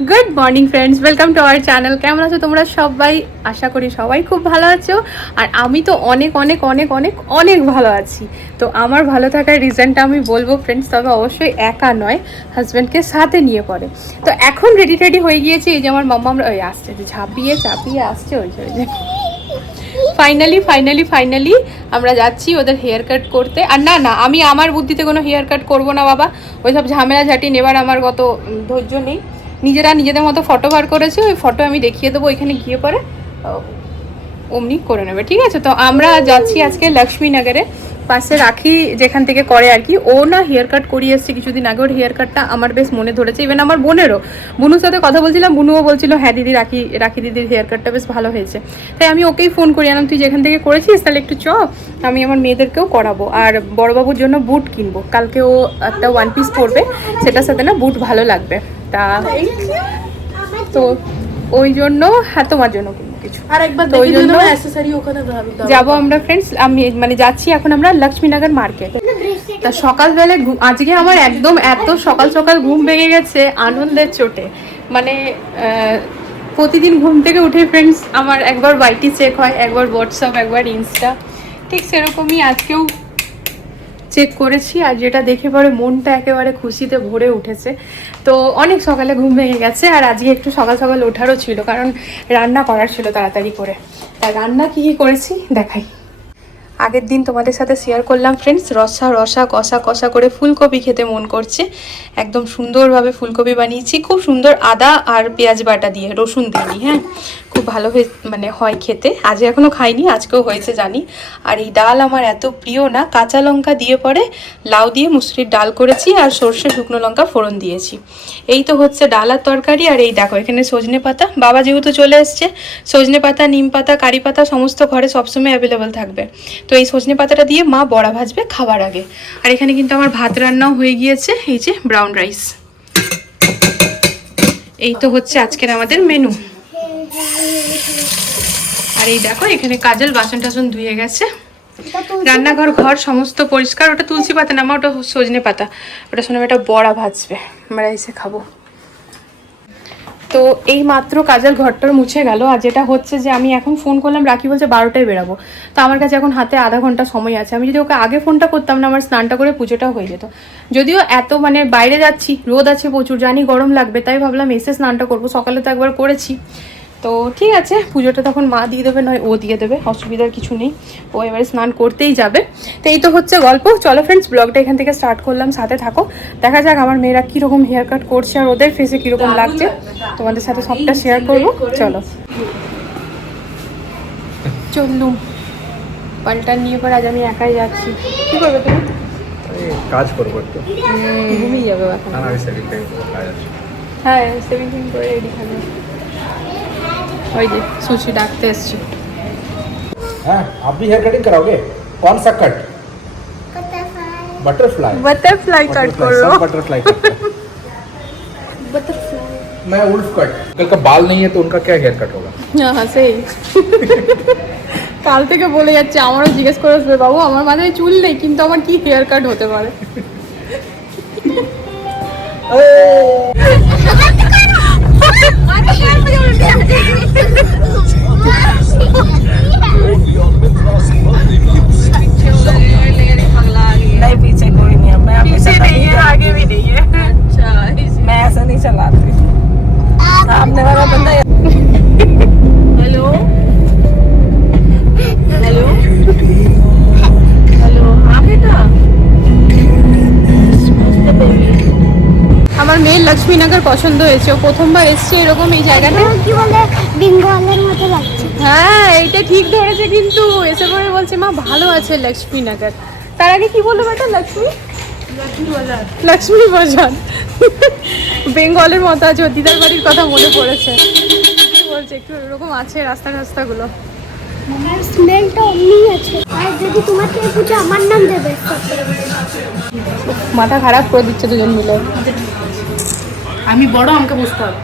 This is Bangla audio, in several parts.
Good morning friends, welcome to our channel. কেমন আছো তোমরা সবাই? আশা করি সবাই খুব ভালো আছো। আর আমি তো অনেক অনেক অনেক অনেক অনেক ভালো আছি। তো আমার ভালো থাকার রিজনটা আমি বলবো ফ্রেন্ডস, তবে অবশ্যই একা নয়, হাজব্যান্ডকে সাথে নিয়ে পড়ে। তো এখন রেডি টেডি হয়ে গিয়েছি। এই যে আমার মাম্মা ওই আসছে, ঝাঁপিয়ে চাপিয়ে আসছে, ওই যে ফাইনালি আমরা যাচ্ছি ওদের হেয়ার কাট করতে। আর না না, আমি আমার বুদ্ধিতে কোনো হেয়ার কাট করবো না বাবা, ওইসব ঝামেলা ঝাঁটি নেবার আমার কত ধৈর্য নেই। নিজেরা নিজেদের মতো ফটো বার করেছে, ওই ফটো আমি দেখিয়ে দেবো, ওইখানে গিয়ে পরে অমনি করে নেবে, ঠিক আছে? তো আমরা যাচ্ছি আজকে লক্ষ্মীনগরে, পাশে রাখি যেখান থেকে করে আর কি। ও না হেয়ার কাট করিয়ে এসছে কিছুদিন আগে, ওর হেয়ার কাটটা আমার বেশ মনে ধরেছে। ইভেন আমার বোনেরও, বুনুর সাথে কথা বলছিলাম, বুনুও বলছিল হ্যাঁ দিদি, রাখি দিদির হেয়ার কাটটা বেশ ভালো হয়েছে। তাই আমি ওকেই ফোন করি, আনলাম তুই যেখান থেকে করেছিস তাহলে একটু চ, আমি আমার মেয়েদেরকেও করাবো। আর বড়বাবুর জন্য বুট কিনবো, কালকে ও একটা ওয়ান পিস পরবে, সেটার সাথে না বুট ভালো লাগবে। তা তো ওই জন্য, হ্যাঁ তোমার জন্য কিছু আর একবার ওই জন্য যাবো আমরা ফ্রেন্ডস। আমি মানে যাচ্ছি এখন আমরা লক্ষ্মীনগর মার্কেট। তা সকালবেলা আজকে আমার একদম এত সকাল সকাল ঘুম ভেঙে গেছে আনন্দের চোটে। মানে প্রতিদিন ঘুম থেকে উঠে ফ্রেন্ডস আমার একবার ওয়াইটি চেক হয়, একবার হোয়াটসঅ্যাপ, একবার ইনস্টা, ঠিক সেরকমই আজকেও চেক করেছি। আর যেটা দেখে পরে মনটা একেবারে খুশিতে ভরে উঠেছে। তো অনেক সকালে ঘুম ভেঙে গেছে, আর আজকে একটু সকাল সকাল ওঠারও ছিল, কারণ রান্না করার ছিল তাড়াতাড়ি করে। তা রান্না কী কী করেছি দেখাই। আগের দিন তোমাদের সাথে শেয়ার করলাম ফ্রেন্ডস, রসা কষা করে ফুলকপি খেতে মন করছে। একদম সুন্দরভাবে ফুলকপি বানিয়েছি, খুব সুন্দর আদা আর পেঁয়াজ বাটা দিয়ে, রসুন দিইনি, হ্যাঁ খুব ভালো হয়ে মানে হয় খেতে। আজ এখনও খাইনি, আজকেও হয়েছে জানি। আর এই ডাল আমার এত প্রিয় না, কাঁচা লঙ্কা দিয়ে পরে লাউ দিয়ে মুসুরির ডাল করেছি, আর সর্ষে শুকনো লঙ্কা ফোড়ন দিয়েছি। এই তো হচ্ছে ডাল আর তরকারি। আর এই দেখো এখানে সজনে পাতা, বাবা যেহেতু চলে এসছে, সজনে পাতা, নিম পাতা, কারি পাতা সমস্ত ঘরে সবসময় অ্যাভেলেবেল থাকবে। তো এই সজনে পাতাটা দিয়ে মা বড়া ভাজবে খাবার আগে। আর এখানে কিন্তু আমার ভাত রান্নাও হয়ে গিয়েছে, এই যে ব্রাউন রাইস। এই তো হচ্ছে আজকের আমাদের মেনু। আর এই দেখো এখানে কাজল বাসন টাসন ধুয়ে গেছে, রান্নাঘর ঘর সমস্ত পরিষ্কার। ওটা তুলসী পাতা না মা, ওটা সজনে পাতা। ওটা শুনে একটা বড়া ভাজবে, আমরা এসে খাবো। তো এই মাত্র কাজের ঘরটার মুছে গেল। আর যেটা হচ্ছে যে আমি এখন ফোন করলাম, রাখি বলছে 12টায় বেরাবো। তো আমার কাছে এখন হাতে আধা ঘন্টা সময় আছে। আমি যদি ওকে আগে ফোনটা করতাম না, আমার স্নানটা করে পুজোটাও হয়ে যেত। যদিও এত মানে বাইরে যাচ্ছি, রোদ আছে প্রচুর, জানি গরম লাগবে, তাই ভাবলাম এসে স্নানটা করবো। সকালে তো একবার করেছি। তো ঠিক আছে, পুজোটা তখন মা দিয়ে দেবে, নয় ও দিয়ে দেবে, অসুবিধার কিছু নেই। ও এবারে স্নান করতেই যাবে। তো এই তো হচ্ছে গল্প। চলো ফ্রেন্ডস, ব্লগটা এখান থেকে স্টার্ট করলাম, সাথে থাকো। দেখা যাক আমার মেয়েরা কীরকম হেয়ার কাট করছে আর ওদের ফেসে কীরকম লাগছে, তোমাদের সাথে সবটা শেয়ার করবো। চলো চললুম, পাল্টা নিয়ে পর আজ আমি একাই যাচ্ছি। কী করবে তুমি? কাজ করবো একটু, ঘুমিয়ে যাবে এখন। হ্যাঁ সেভিং করে রেডি থাকবে। ওই যে সুচি ডাকতে এসছি। हाँ आप भी हेयर कटिंग कराओगे? कौन सा कट? बटरफ्लाई कट करो। बटरफ्लाई कट मैं उल्फ कट। कल का बाल नहीं है तो उनका क्या हेयर कट होगा? হ্যাঁ সেই কাল থেকে বলে যাচ্ছে, আমারও জিজ্ঞেস করে আসবে, বাবু আমার মাথায় চুল নেই কিন্তু আমার কি হেয়ার কাট হতে পারে। नहीं पीछे कोई नहीं है, मैं पीछे नहीं है आगे भी नहीं है। अच्छा मैं ऐसा नहीं चलाती, सामने वाला बंदा। हेलो हेलो हेलो, हाँ बेटा। আমার মেয়ের লক্ষ্মীনগর পছন্দ হয়েছে, ও প্রথমবার এসছে এরকম এই জায়গাটা। কি বলে বেঙ্গলের মতো লাগছে। হ্যাঁ এইটা ঠিক ধরেছে, কিন্তু এসে পরে বলছে মা ভালো আছে লক্ষ্মীনগর। তার আগে কি বললো বেটা? লক্ষ্মী বাজার বেঙ্গলের মতো আছে। দিদার বাড়ির কথা মনে পড়েছে, বলছে একটু এরকম আছে রাস্তাগুলো। আমার স্মেলটা অমনি আছে। আর যদি তোমাকে পুজো আমার নাম দেবে। মাথা খারাপ করে দিচ্ছে দুজন মিলে। আমি বড়, আমাকে বুঝতে হবে।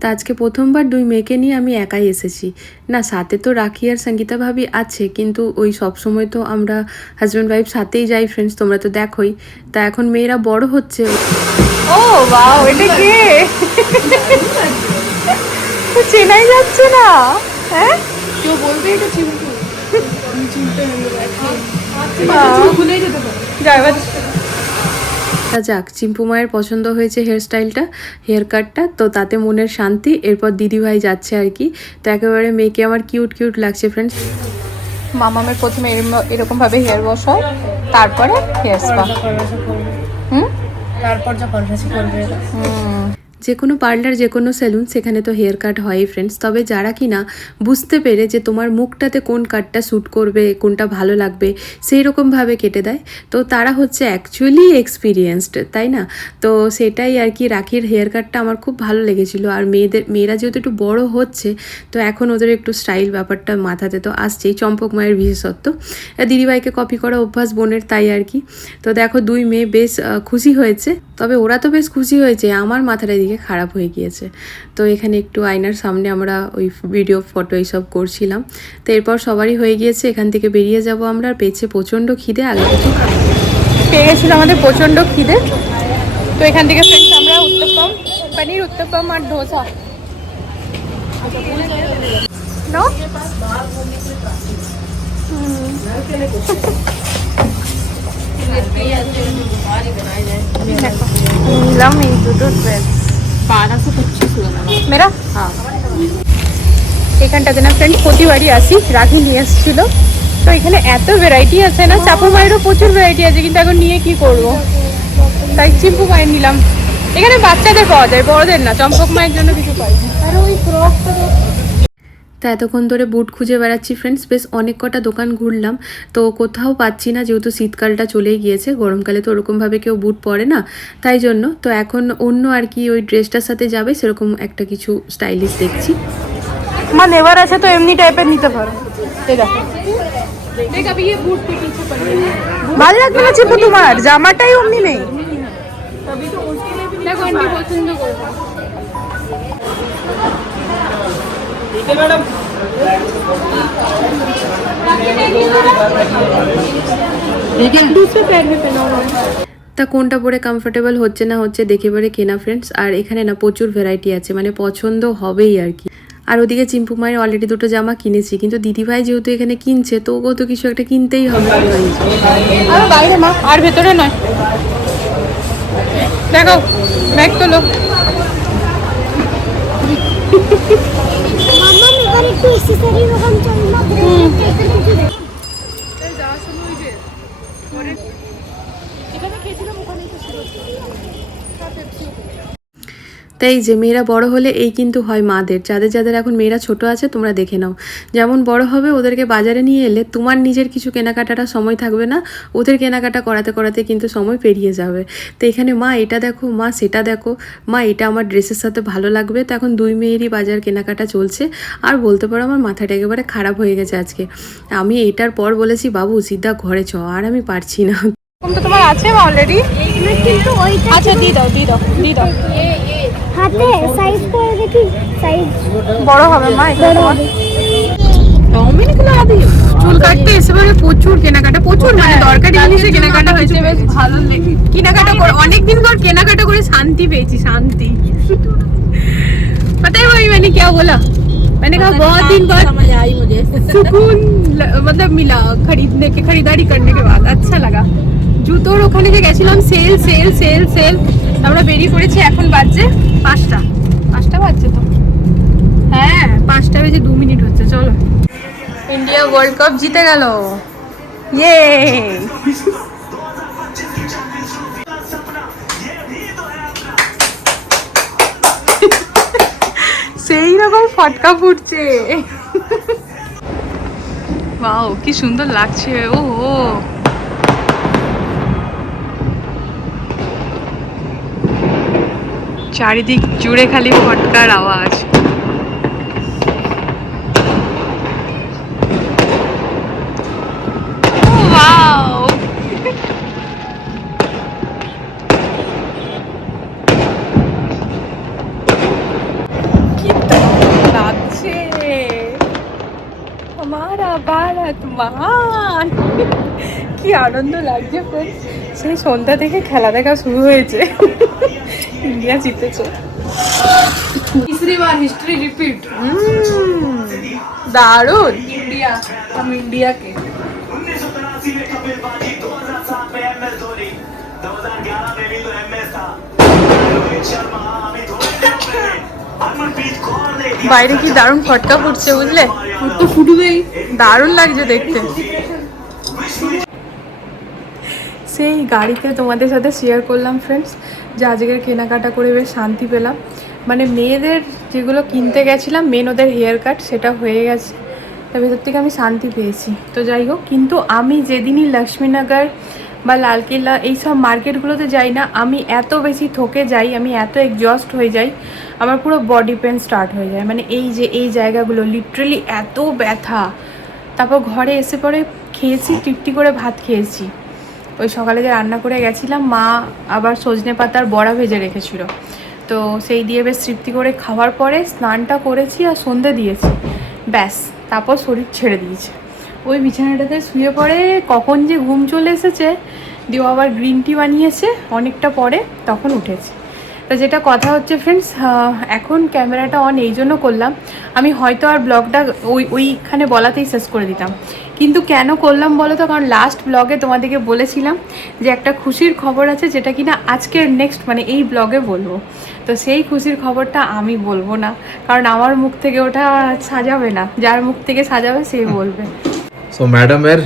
তা আজকে প্রথমবার দুই মেয়েকে নিয়ে আমি একাই এসেছি। না সাথে তো রাখি আর সঙ্গীতা ভাবি আছে, কিন্তু ওই সব সময় তো আমরা হাজব্যান্ড ওয়াইফ সাথেই যাই ফ্রেন্ডস, তোমরা তো দেখোই। তা এখন মেয়েরা বড় হচ্ছে। ও ওয়াও, এটা কে? তো চেনাই যাচ্ছে না। হ্যাঁ কেউ বলবে এটা চিম্পু, আমি চিনতে ভুলে যেতে পারে। যা এবার তা যাক, চিম্পু মায়ের পছন্দ হয়েছে হেয়ার স্টাইলটা, হেয়ার কাটটা, তো তাতে মনের শান্তি। এরপর দিদিভাই যাচ্ছে আর কি। তো একেবারে মেয়েকে আমার কিউট কিউট লাগছে ফ্রেন্ডস। মামামের প্রথমে এরকম ভাবে হেয়ার ওয়াশ হয়, তারপরে হেয়ার স্পা। তারপর যা কনফারেন্স করবে। যে কোনো পার্লার, যে কোনো সেলুন, সেখানে তো হেয়ার কাট হয়ই ফ্রেন্ডস। তবে যারা কিনা বুঝতে পেরে যে তোমার মুখটাতে কোন কাটটা শ্যুট করবে, কোনটা ভালো লাগবে, সেই রকমভাবে কেটে দেয়, তো তারা হচ্ছে অ্যাকচুয়ালি এক্সপিরিয়েন্সড, তাই না? তো সেটাই আর কি, রাখির হেয়ার কাটটা আমার খুব ভালো লেগেছিলো। আর মেয়েরা যেহেতু একটু বড় হচ্ছে, তো এখন ওদের একটু স্টাইল ব্যাপারটা মাথাতে তো আসছেই, চম্পক মায়ের বিশেষত্ব। দিদিভাইকে কপি করা অভ্যাস বোনের, তাই আর কি। তো দেখো দুই মেয়ে বেশ খুশি হয়েছে। তবে ওরা তো বেশ খুশি হয়েছে, আমার মাথাটা এদিকে খারাপ হয়ে গিয়েছে। তো এখানে একটু আয়নার সামনে আমরা ওই ভিডিও ফটো এইসব করছিলাম। তো এরপর সবারই হয়ে গিয়েছে, এখান থেকে বেরিয়ে যাব আমরা। আর পেয়েছে প্রচণ্ড খিদে, আগে কিছু পেয়ে গেছিলো আমাদের প্রচণ্ড খিদে। তো এখান থেকে ফ্রেন্ডস আমরা উত্তপম, পনির উত্তপম আর ধোসা নো নিলাম এই দুটো ড্রেস। 1225 মেরা। হ্যাঁ, এখানটাতে না ফ্রেন্ড প্রতিবারই আসি, রাখি নিয়ে এসেছিলো। তো এখানে এত ভ্যারাইটি আছে না, চাপু মায়েরও প্রচুর ভ্যারাইটি আছে, কিন্তু এখন নিয়ে কি করব, তাই চিম্পু মায়ের নিলাম। এখানে বাচ্চাদের পাওয়া যায়, বড়দের না, চম্পক মায়ের জন্য কিছু পাই। আর ওই ফ্রকটা তা এতক্ষণ ধরে বুট খুঁজে বেড়াচ্ছি ফ্রেন্ডস, বেশ অনেক কটা দোকান ঘুরলাম, তো কোথাও পাচ্ছি না, যেহেতু শীতকালটা চলেই গিয়েছে। গরমকালে তো ওরকমভাবে কেউ বুট পরে না, তাই জন্য। তো এখন অন্য আর কি ওই ড্রেসটার সাথে যাবে সেরকম একটা কিছু স্টাইলিশ দেখছি। মা নেবার আছে তো এমনি টাইপের নিতে পারো। এই দেখো, দেখ अभी ये बूट के पीछे पड़ी है। ভালো লাগবে না চিম্পু, তোমার জামাটাই অমনি নেই। तभी तो उसके लिए भी देखो आंटी पसंद करता। ठीक है, दूसरे पैर में पहना हुआ है। তা কোনটা পরে কমফোর্টেবল হচ্ছে না হচ্ছে দেখে পরে কেনা ফ্রেন্ডস। আর এখানে না প্রচুর ভ্যারাইটি আছে, মানে পছন্দ হবেই আর কি। আর ওদিকে চিম্পু মায়ের অলরেডি দুটো জামা কিনেছি, কিন্তু দিদিভাই যেহেতু এখানে কিনছে, তো ওকেও তো কিছু একটা কিনতেই হবে। আর বাইরে মা, আর ভেতরে নয়। দেখো ব্যাগ তোলো। মাম্মা এখানে একটু এক্সেসরি রকম চল না। তাই যে মেয়েরা বড় হলে এই কিন্তু হয় মাদের, যাদের যাদের এখন মেয়েরা ছোট আছে তোমরা দেখে নাও, যেমন বড় হবে ওদেরকে বাজারে নিয়ে এলে তোমার নিজের কিছু কেনাকাটাটা সময় থাকবে না, ওদের কেনাকাটা করাতে করাতে কিন্তু সময় পেরিয়ে যাবে। তো এখানে মা এটা দেখো, মা সেটা দেখো, মা এটা আমার ড্রেসের সাথে ভালো লাগবে। তো এখন দুই মেয়েরই বাজার কেনাকাটা চলছে। আর বলতে পারো আমার মাথাটা একেবারে খারাপ হয়ে গেছে আজকে। আমি এইটার পর বলেছি বাবু সিধা ঘরে চ, আর আমি পারছি না। তো তোমার আছে মা অলরেডি। কিন্তু ওইটা আচ্ছা দিয়ে দাও দিয়ে দাও দিয়ে দাও। হাতে সাইজ করে দেখি, সাইজ বড় হবে মা, এটা তোমার চুল কাটতে এসে পরে প্রচুর কেনাকাটা, প্রচুর মানে দরকারি জিনিসের কেনাকাটা হয়েছে, বেশ ভালো লেগে কেনাকাটা করে অনেকদিন পর কেনাকাটা করে শান্তি পেয়েছি, শান্তি। पता है वही मैंने क्या बोला, मैंने कहा बहुत दिन बाद समझ आई मुझे, सुकून मतलब मिला खरीदने के, खरीदारी करने के बाद अच्छा लगा। জুতোর ওখানে যে গেছিলাম, সেল সেল সেল সেল, আমরা বেরিয়ে পড়েছি। এখন বাজছে 5টা বাজছে তো, হ্যাঁ 5টা বেজে 2 মিনিট হচ্ছে। চলো, ইন্ডিয়া ওয়ার্ল্ড কাপ জিতে গেল, ইয়ে। সেই রকম ফটকা ফুটছে, ওয়াও কি সুন্দর লাগছে। ও চারিদিক জুড়ে খালি ফটকার আওয়াজ। ওয়াও লাগছে, हमारा भारत महान। কি আনন্দ লাগছে ফ্রেন্ডস, সেই সন্ধ্যা থেকে খেলা দেখা শুরু হয়েছে, ইন্ডিয়া জিতেছে। तीसरी बार हिस्ट्री रिपीट। दारुण। इंडिया, हम इंडिया के। বাইরে কি দারুণ ফটকা ফুটছে বুঝলে, তো ফুটবেই, দারুণ লাগছে দেখতে। সেই গাড়িতে তোমাদের সাথে শেয়ার করলাম ফ্রেন্ডস যে আজকের কেনাকাটা করে বেশ শান্তি পেলাম। মানে মেয়েদের যেগুলো কিনতে গেছিলাম, মেন ওদের হেয়ার কাট, সেটা হয়ে গেছে, তার ভেতর থেকে আমি শান্তি পেয়েছি। তো যাই হোক, কিন্তু আমি যেদিনই লক্ষ্মীনগর বা লালকেল্লা এইসব মার্কেটগুলোতে যাই না, আমি এত বেশি ঠকে যাই, আমি এত এক্সজস্ট হয়ে যাই, আমার পুরো বডি পেন স্টার্ট হয়ে যায়। মানে এই যে এই জায়গাগুলো লিটারালি এত ব্যথা। তারপর ঘরে এসে পরে খেয়েছি, তৃপ্তি করে ভাত খেয়েছি। ওই সকালে যে রান্না করে গেছিলাম, মা আবার সজনে পাতার বড়া ভেজে রেখেছিল, তো সেই দিয়ে বেশ তৃপ্তি করে খাওয়ার পরে স্নানটা করেছি আর সন্ধে দিয়েছি, ব্যাস তারপর শরীর ছেড়ে দিয়েছে। ওই বিছানাটাতে শুয়ে পড়ে কখন যে ঘুম চলে এসেছে, দিয়ে আবার গ্রিন টি বানিয়েছে অনেকটা পরে, তখন উঠেছে। তো যেটা কথা হচ্ছে ফ্রেন্ডস, এখন ক্যামেরাটা অন এই জন্য করলাম, আমি হয়তো আর ব্লগটা ওইখানে বলাতেই শেষ করে দিতাম, কিন্তু কেন করলাম বলো তো, কারণ লাস্ট ব্লগে তোমাদেরকে বলেছিলাম যে একটা খুশির খবর আছে, যেটা কিনা আজকের নেক্সট মানে এই ব্লগে বলবো। তো সেই খুশির খবরটা আমি বলবো না, কারণ আমার মুখ থেকে ওটা সাজাবে না, যার মুখ থেকে সাজাবে সেই বলবে। সো ম্যাডামের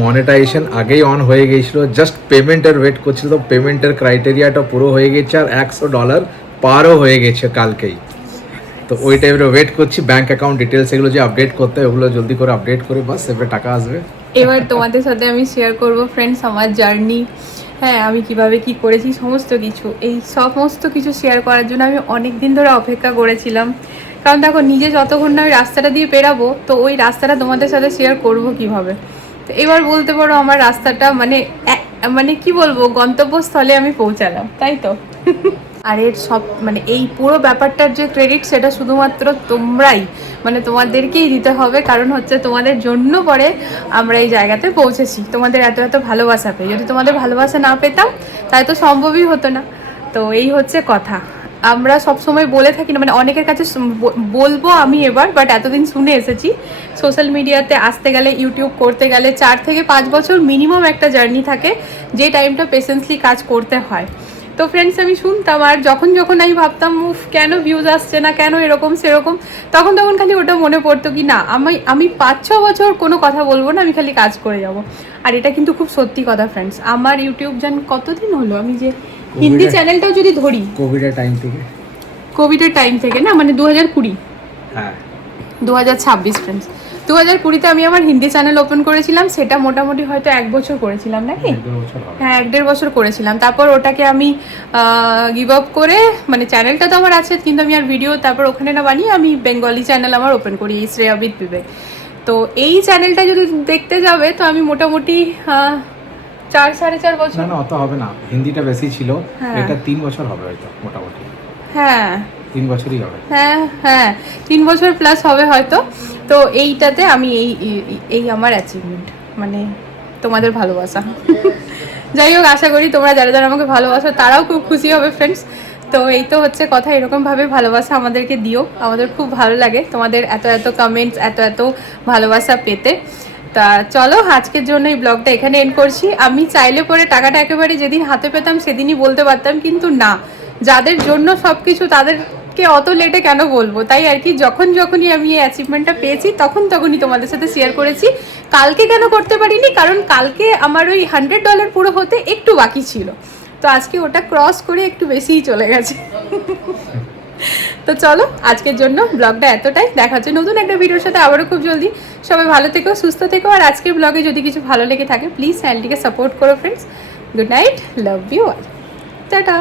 মনিটাইজেশন আগেই অন হয়ে গিয়েছিল, জাস্ট পেমেন্টের ওয়েট করছিল, তো পেমেন্টের ক্রাইটেরিয়াটা পুরো হয়ে গেছে, আর $100 পারও হয়ে গেছে কালকেই। তো ওই টাইমে ওয়েট করছি, ব্যাংক অ্যাকাউন্ট ডিটেলস এগুলো যে আপডেট করতে হয় ওগুলো জলদি করে আপডেট করে বাস এবারে টাকা আসবে। এবার তোমাদের সাথে আমি শেয়ার করব ফ্রেন্ডস আমার জার্নি, হ্যাঁ আমি কিভাবে কি করেছি সমস্ত কিছু। এই সমস্ত কিছু শেয়ার করার জন্য আমি অনেক দিন ধরে অপেক্ষা করেছিলাম, কারণ দেখো নিজে যতক্ষণ না ওই রাস্তাটা দিয়ে পেরাবো, তো ওই রাস্তাটা তোমাদের সাথে শেয়ার করব কিভাবে। তো এবার বলতে পারো আমার রাস্তাটা মানে কি বলবো, গন্তব্যস্থলে আমি পৌঁছালাম, তাই তো। আর এর সব মানে এই পুরো ব্যাপারটার যে ক্রেডিট, সেটা শুধুমাত্র তোমরাই, মানে তোমাদেরকেই দিতে হবে, কারণ হচ্ছে তোমাদের জন্য পরে আমরা এই জায়গাতে পৌঁছেছি, তোমাদের এত এত ভালোবাসা পেয়ে। যদি তোমাদের ভালোবাসা না পেতাম তাই তো সম্ভবই হতো না। তো এই হচ্ছে কথা, আমরা সব সময় বলে থাকি না, মানে অনেকের কাছে বলবো আমি এবার, বাট এতদিন শুনে এসেছি সোশ্যাল মিডিয়াতে আসতে গেলে, ইউটিউব করতে গেলে 4 থেকে 5 বছর মিনিমাম একটা জার্নি থাকে, যে টাইমটা পেশেন্সলি কাজ করতে হয়। তো ফ্রেন্ডস আমি শুনতাম, আর যখন আমি ভাবতাম উফ কেন ভিউজ আসছে না, কেন এরকম সেরকম, তখন খালি ওটা মনে পড়তো কি না, আমি 5-6 বছর কোনো কথা বলবো না, আমি খালি কাজ করে যাব। আর এটা কিন্তু খুব সত্যি কথা ফ্রেন্ডস, আমার ইউটিউব কতদিন হলো, আমি যে হিন্দি চ্যানেলটাও যদি ধরি, কোভিডের টাইম থেকে না, মানে 2020, হ্যাঁ 2026 ফ্রেন্ডস, 2020-তে আমি আমার হিন্দি চ্যানেল ওপেন করেছিলাম, সেটা মোটামুটি হয়তো 1 বছর করেছিলাম নাকি, হ্যাঁ 1-1.5 বছর করেছিলাম। তারপর ওটাকে আমি গিভ আপ করে, মানে চ্যানেলটা তো আমার আছে কিন্তু আমি আর ভিডিও তারপর ওখানে না বানিয়ে আমি বেঙ্গলি চ্যানেল আমার ওপেন করি, এই শ্রেয়া উইথ বিবেক। তো এই চ্যানেলটা যদি দেখতে যাবে তো আমি মোটামুটি 4-4.5 বছর, না অত হবে না, হিন্দিটা বেশি ছিল, এটা 3 বছর হবে হয়তো মোটামুটি, হ্যাঁ 3 বছরই হবে, হ্যাঁ 3 বছর প্লাস হবে হয়তো। তো এইটাতে আমি এই আমার অ্যাচিভমেন্ট, মানে তোমাদের ভালোবাসা। যাই হোক, আশা করি তোমরা যারা যারা আমাকে ভালোবাসো তারাও খুব খুশি হবে ফ্রেন্ডস। তো এই তো হচ্ছে কথা, এরকমভাবে ভালোবাসা আমাদেরকে দিও, আমাদের খুব ভালো লাগে তোমাদের এত এত কমেন্টস, এত এত ভালোবাসা পেতে। তা চলো আজকের জন্য এই ব্লগটা এখানে এন্ড করছি। আমি চাইলে পরে টাকাটা একেবারে যেদিন হাতে পেতাম সেদিনই বলতে পারতাম, কিন্তু না, যাদের জন্য সব কিছু তাদেরকে অত লেটে কেন বলবো, তাই আর কি যখনই আমি এই অ্যাচিভমেন্টটা পেয়েছি তখনই তোমাদের সাথে শেয়ার করেছি। কালকে কেন করতে পারিনি, কারণ কালকে আমার ওই $100 পুরো হতে একটু বাকি ছিল, তো আজকে ওটা ক্রস করে একটু বেশিই চলে গেছে। তো চলো আজকের জন্য ব্লগটা এতটাই, দেখা হচ্ছে নতুন একটা ভিডিওর সাথে আবারও খুব জলদি। সবাই ভালো থেকো, সুস্থ থেকো, আর আজকের ব্লগে যদি কিছু ভালো লেগে থাকে প্লিজ চ্যানেলটিকে সাপোর্ট করো friends. Good night, love you all, tata.